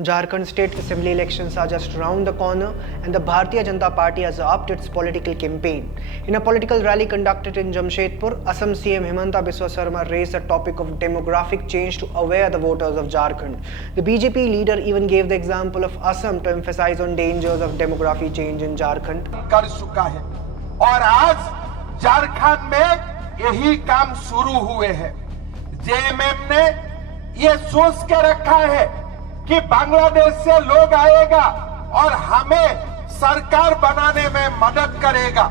Jharkhand State Assembly elections are just round the corner and the Bharatiya Janata Party has upped its political campaign. In a political rally conducted in Jamshedpur, Assam CM Himanta Biswa Sarma raised the topic of demographic change to aware the voters of Jharkhand. The BJP leader even gave the example of Assam to emphasize on dangers of demography change in Jharkhand. कर चुका है और आज झारखंड में यही काम शुरू हुए हैं। जेएमएम ने ये सोच के रखा है कि बांग्लादेश से लोग आएगा और हमें सरकार बनाने में मदद करेगा,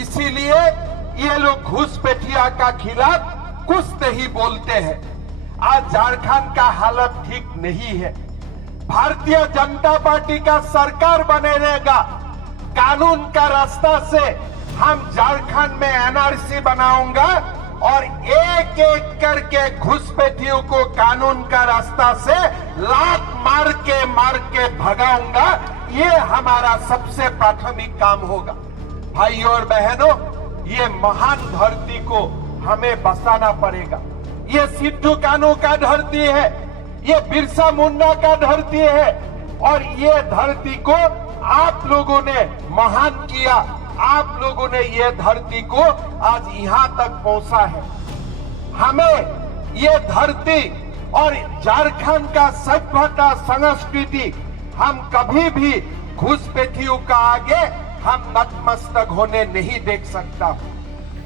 इसीलिए ये लोग घुसपैठिया का खिलाफ कुछ नहीं बोलते हैं। आज झारखंड का हालत ठीक नहीं है। भारतीय जनता पार्टी का सरकार बनेगा, कानून का रास्ता से हम झारखंड में एनआरसी बनाऊंगा और एक एक करके घुसपैठियों को कानून का रास्ता से लात मार के भगाऊंगा। ये हमारा सबसे प्राथमिक काम होगा। भाइयों और बहनों, ये महान धरती को हमें बसाना पड़ेगा। ये सिद्धू कान्हू का धरती है, ये बिरसा मुंडा का धरती है और ये धरती को आप लोगों ने महान किया। आप लोगों ने ये धरती को आज यहाँ तक पहुंचा है। हमें ये धरती और झारखंड का सभ्यता संस्कृति हम कभी भी घुसपैठियों का आगे हम नतमस्तक होने नहीं देख सकता।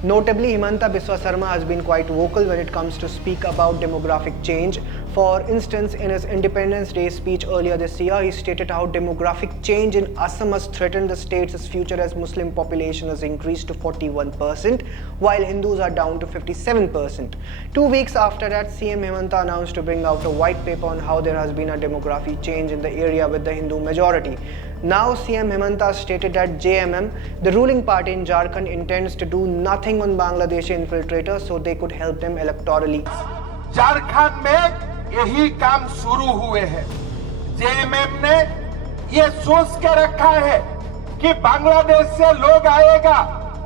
Notably, Himanta Biswa Sarma has been quite vocal when it comes to speak about demographic change. For instance, in his Independence Day speech earlier this year, he stated how demographic change in Assam has threatened the state's future as Muslim population has increased to 41%, while Hindus are down to 57%. 2 weeks after that, CM Himanta announced to bring out a white paper on how there has been a demographic change in the area with the Hindu majority. Now CM Himanta stated that JMM, the ruling party in Jharkhand, intends to do nothing on Bangladeshi infiltrators so they could help them electorally. Jharkhand में यही काम शुरू हुए हैं। JMM ने ये सोच के रखा है कि बांग्लादेश से लोग आएगा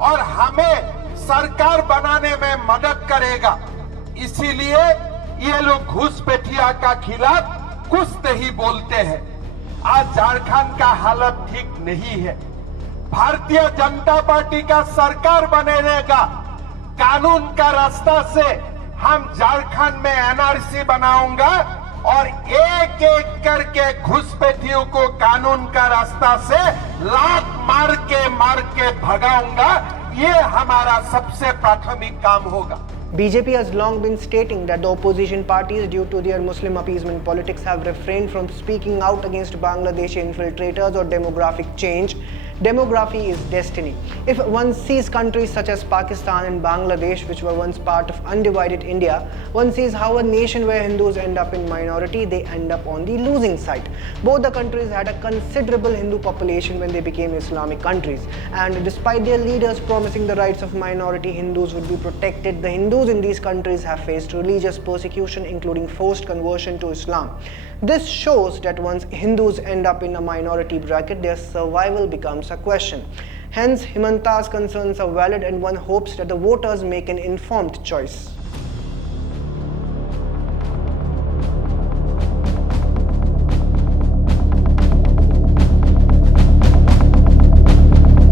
और हमें सरकार बनाने में मदद करेगा, इसीलिए ये लोग घुसपैठिया का खिलाफ कुछ नहीं बोलते हैं। आज झारखंड का हालत ठीक नहीं है। भारतीय जनता पार्टी का सरकार बनेगा, कानून का रास्ता से हम झारखंड में एनआरसी बनाऊंगा और एक एक करके घुसपैठियों को कानून का रास्ता से लात मार के भगाऊंगा। ये हमारा सबसे प्राथमिक काम होगा। BJP has long been stating that the opposition parties, due to their Muslim appeasement politics, have refrained from speaking out against Bangladeshi infiltrators or demographic change. Demography is destiny. If one sees countries such as Pakistan and Bangladesh, which were once part of undivided India, one sees how a nation where Hindus end up in minority, they end up on the losing side. Both the countries had a considerable Hindu population when they became Islamic countries. And despite their leaders promising the rights of minority Hindus would be protected, the Hindus in these countries have faced religious persecution, including forced conversion to Islam. This shows that once Hindus end up in a minority bracket, their survival becomes a question. Hence, Himanta's concerns are valid and one hopes that the voters make an informed choice.